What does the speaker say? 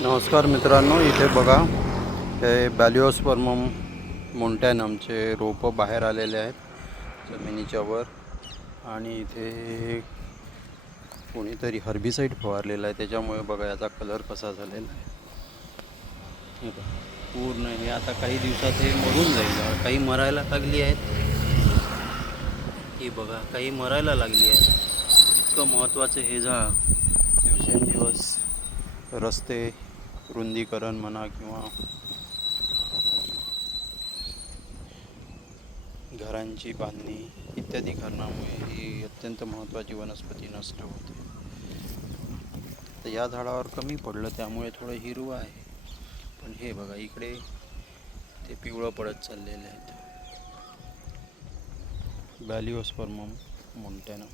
नमस्कार मित्रांनो, इथे बघा हे बॅलिओस्पर्मम मोंटॅनमचे रोपं बाहेर आलेले आहेत जमिनीच्या वर. आणि इथे कोणीतरी हर्बिसाईड फवारलेला आहे, त्याच्यामुळे बघा याचा कलर कसा झालेला आहे. हे बघा पूर्ण हे आता काही दिवसात हे मरून जाईल. काही मरायला लागली आहेत, ही बघा काही मरायला लागली आहे. इतकं महत्त्वाचं हे दिवसेंदिवस रस्ते रुंदीकरण म्हणा किंवा घरांची बांधणी इत्यादी कारणामुळे ही अत्यंत महत्त्वाची वनस्पती नष्ट होते. तर या झाडावर कमी पडलं त्यामुळे थोडं हिरवं आहे, पण हे बघा इकडे ते पिवळं पडत चाललेले आहेत. बॅलिओस्पर्मम मोंटॅनम.